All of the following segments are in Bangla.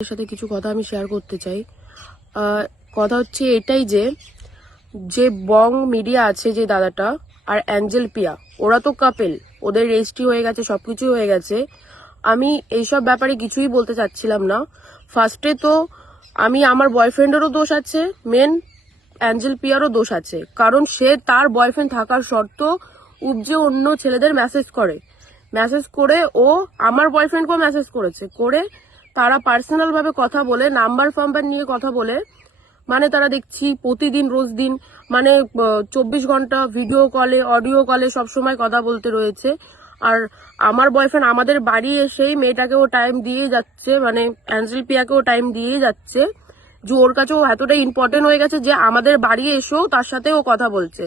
এর সাথে কিছু কথা আমি শেয়ার করতে চাই। কথা হচ্ছে এটাই যে যে বং মিডিয়া আছে, যে দাদাটা আর অ্যাঞ্জেল পিয়া, ওরা তো কাপেল, ওদের রেজিস্ট্রি হয়ে গেছে, সবকিছু হয়ে গেছে। আমি এইসব ব্যাপারে কিছুই বলতে চাচ্ছিলাম না। ফার্স্টে তো আমি আমার বয়ফ্রেন্ডেরও দোষ আছে, মেন অ্যাঞ্জেল পিয়ারও দোষ আছে, কারণ সে তার বয়ফ্রেন্ড থাকার সত্ত্বেও উপজে অন্য ছেলেদের মেসেজ করে ও আমার বয়ফ্রেন্ডকেও মেসেজ করে তারা পার্সোনাল ভাবে কথা বলে, নাম্বার ফাম্বার নিয়ে কথা বলে, মানে তারা দেখছি প্রতিদিন রোজ দিন মানে 24 ঘন্টা ভিডিও কলে অডিও কলে সবসময় কথা বলতে রয়েছে। আর আমার বয়ফ্রেন্ড আমাদের বাড়ি এসেই মেয়েটাকেও টাইম দিয়ে যাচ্ছে, মানে অ্যাঞ্জেল পিয়াকেও টাইম দিয়ে যাচ্ছে, যে ওর কাছে ও এতটাই ইম্পর্টেন্ট হয়ে গেছে যে আমাদের বাড়ি এসেও তার সাথে ও কথা বলছে।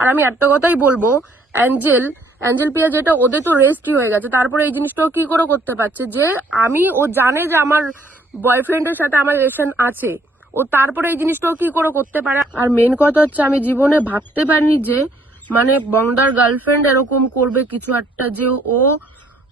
আর আমি একটা কথাই বলবো, অ্যাঞ্জেল পিয়া যেটা, ওদের তো রেস্টই হয়ে গেছে, তারপরে এই জিনিসটাও কি করে করতে পারছে যে ও জানে যে আমার বয়ফ্রেন্ডের সাথে আমার রিলেশন আছে, ও তারপরে এই জিনিসটাও কি করে করতে পারে। আর মেন কথা হচ্ছে আমি জীবনে ভাবতে পারিনি যে মানে বংদার গার্লফ্রেন্ড এরকম করবে কিছু একটা, যে ও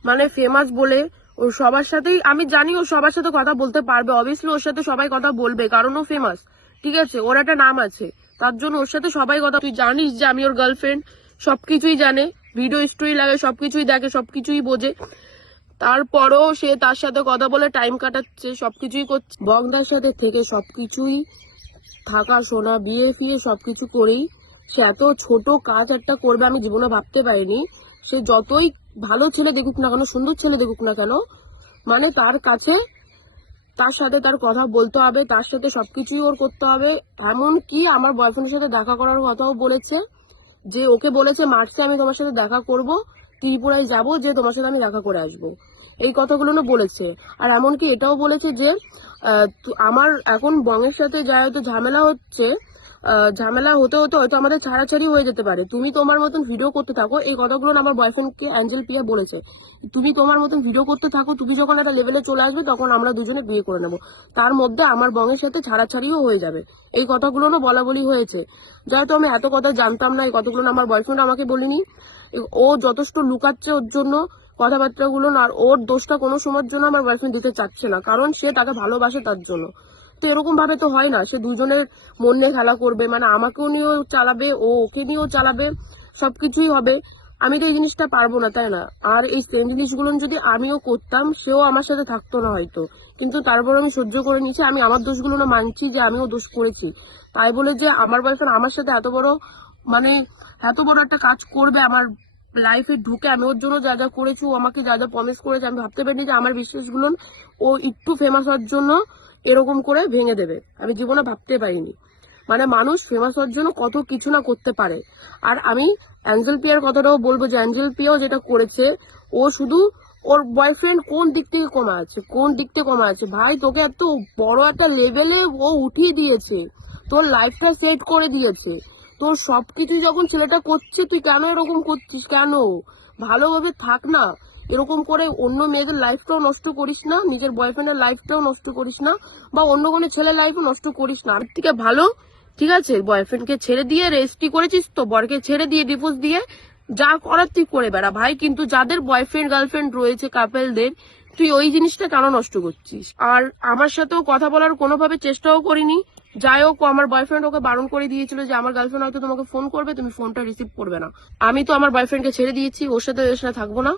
মানে ফেমাস বলে ও সবার সাথেই, আমি জানি ও সবার সাথে কথা বলতে পারবে, অবভিয়াসলি ওর সাথে সবাই কথা বলবে কারণ ও ফেমাস, ঠিক আছে, ওর একটা নাম আছে, তার জন্য ওর সাথে সবাই কথা। তুই জানিস যে আমি ওর গার্লফ্রেন্ড, সবকিছুই জানে, ভিডিও স্টোরি লাগে, সবকিছুই দেখে, সবকিছুই বোঝে, তারপরও সে তার সাথে কথা বলে টাইম কাটাচ্ছে, সবকিছুই করছে বংদার সাথে থেকে, সবকিছুই থাকা শোনা বিয়ে ফিয়ে সবকিছু করেই সে এত ছোট কাজ একটা করবে আমি জীবনে ভাবতে পারিনি। সে যতই ভালো ছেলে দেখুক না কেন, সুন্দর ছেলে দেখুক না কেন, মানে তার কাছে তার সাথে তার কথা বলতে হবে, তার সাথে সবকিছুই ওর করতে হবে। এমন কি আমার বয়ফ্রেন্ডের সাথে দেখা করার কথাও বলেছে, যে ওকে বলেছে মার্চে আমি তোমার সাথে দেখা করব, ত্রিপুরায় যাব, যে তোমার সাথে আমি দেখা করে আসবো, এই কথাগুলো না বলেছে। আর এমনকি এটাও বলেছে যে আমার এখন বংয়ের সাথে যা হয়তো ঝামেলা হচ্ছে, ঝামেলা হতে হতে হয়তো আমাদের ছাড়াছাড়ি হয়ে যেতে পারে, তুমি তোমার মতন ভিডিও করতে থাকো। এই কথাগুলো আমার বয়ফ্রেন্ডকে অ্যাঞ্জেল পিয়া বলেছে, তুমি তোমার মতন ভিডিও করতে থাকো, তুমি যখন একটা লেভেলে চলে আসবে তখন আমরা দুজনে বিয়ে করে নেবো, তার মধ্যে আমার বংয়ের সাথে ছাড়াছাড়িও হয়ে যাবে। এই কথাগুলো না বলা বলি হয়েছে, যেহেতু আমি এত কথা জানতাম না, এই কথাগুলো আমার বয়ফ্রেন্ড আমাকে বলিনি। ও যথেষ্ট লুকাচ্ছে ওর জন্য কথাবার্তাগুলো, আর ওর দোষটা কোনো সময়ের জন্য আমার বয়ফ্রেন্ড দিতে চাচ্ছে না, কারণ সে তাকে ভালোবাসে তার জন্য। তো এরকম ভাবে তো হয় না, সে দুজনের মন নিয়ে খেলা করবে, মানে আমাকেও নিয়েও চালাবে, ও ওকে নিয়েও চালাবে, সবকিছুই হবে। আমি তো এই জিনিসটা পারবো না, তাই না? আর এই সেম জিনিসগুলো যদি আমিও করতাম, সেও আমার সাথে থাকতো না হয়তো, কিন্তু তারপর আমি সহ্য করে নিয়েছি। আমি আমার দোষগুলো না মানছি যে আমিও দোষ করেছি, তাই বলে যে আমার বয়ফ্রেন্ড আমার সাথে মানে এত বড় একটা কাজ করবে আমার লাইফে ঢুকে, আমি ওর জন্য যা যা করেছি, ও আমাকে যা যা প্রমিস করেছে, আমি ভাবতে পারিনি যে আমার বিশ্বাসগুলো ও একটু ফেমাস হওয়ার জন্য এরকম করে ভেঙে দেবে, আমি জীবনে ভাবতে পারিনি। মানে মানুষ ফেমাস হওয়ার জন্য কত কিছু না করতে পারে। আর আমি অ্যাঞ্জেল পিয়ার কথাটাও বলবো, যে অ্যাঞ্জেল পিয়াও যেটা করেছে, ও শুধু ওর বয়ফ্রেন্ড কোন দিক থেকে কমা আছে ভাই, তোকে এত বড় একটা লেভেলে ও উঠিয়ে দিয়েছে, তোর লাইফটা সেট করে দিয়েছে, তোর সবকিছু যখন ছেলেটা করছে, তুই কেন এরকম করছিস? কেন? ভালোভাবে থাক না, এরকম করে অন্য মেয়েদের লাইফটাও নষ্ট করিস না, নিজের বয়ফ্রেন্ডের লাইফটাও নষ্ট করিস না, বা অন্য কোনো ছেলের লাইফও নষ্ট করিস না। আর থেকে ভালো, ঠিক আছে, বয়ফ্রেন্ডকে ছেড়ে দিয়ে রেজিস্ট্রি করেছিস তো, বরকে ছেড়ে দিয়ে ডিভোর্স দিয়ে যা করার তুই করে বেড়া ভাই, কিন্তু যাদের বয়ফ্রেন্ড গার্লফ্রেন্ড রয়েছে কাপেলদের, তুই ওই জিনিসটা কেন নষ্ট করছিস? আর আমার সাথেও কথা বলার কোনোভাবে চেষ্টাও করিনি। যাই হোক, আমার বয়ফ্রেন্ড ওকে বারণ করে দিয়েছিল যে আমার গার্লফ্রেন্ড হয়তো তোমাকে ফোন করবে, তুমি ফোনটা রিসিভ করবে না। আমি তো আমার বয়ফ্রেন্ডকে ছেড়ে দিয়েছি, ওর সাথে থাকবো না,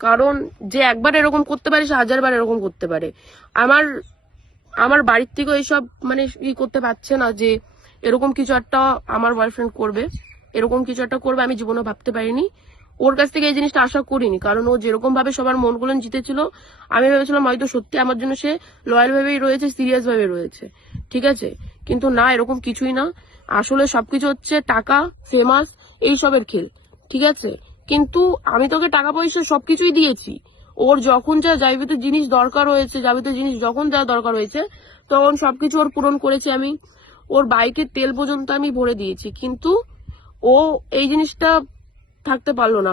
কারণ যে একবার এরকম করতে পারে সে 1000বার এরকম করতে পারে। আমার আমার বাড়ির থেকেও এইসব মানে করতে পারছে না যে এরকম কিছু একটা আমার বয়ফ্রেন্ড করবে, এরকম কিছু একটা করবে আমি জীবনে ভাবতে পারিনি। ওর কাছ থেকে এই জিনিসটা আশা করিনি, কারণ ও যেরকম ভাবে সবার মনগুলো জিতেছিল, আমি ভেবেছিলাম হয়তো সত্যি আমার জন্য সে লয়াল ভাবেই রয়েছে, সিরিয়াস ভাবে রয়েছে, ঠিক আছে, কিন্তু না, এরকম কিছুই না। আসলে সবকিছু হচ্ছে টাকা, ফেমাস, এইসবের খেল, ঠিক আছে, কিন্তু আমি তোকে টাকা পয়সা সবকিছুই দিয়েছি, ওর যখন যা যাবতীয় জিনিস দরকার হয়েছে, যাবতীয় জিনিস যখন যা দরকার হয়েছে তখন সবকিছু ওর পূরণ করেছি আমি, ওর বাইকের তেল পর্যন্ত আমি ভরে দিয়েছি, কিন্তু ও এই জিনিসটা থাকতে পারলো না।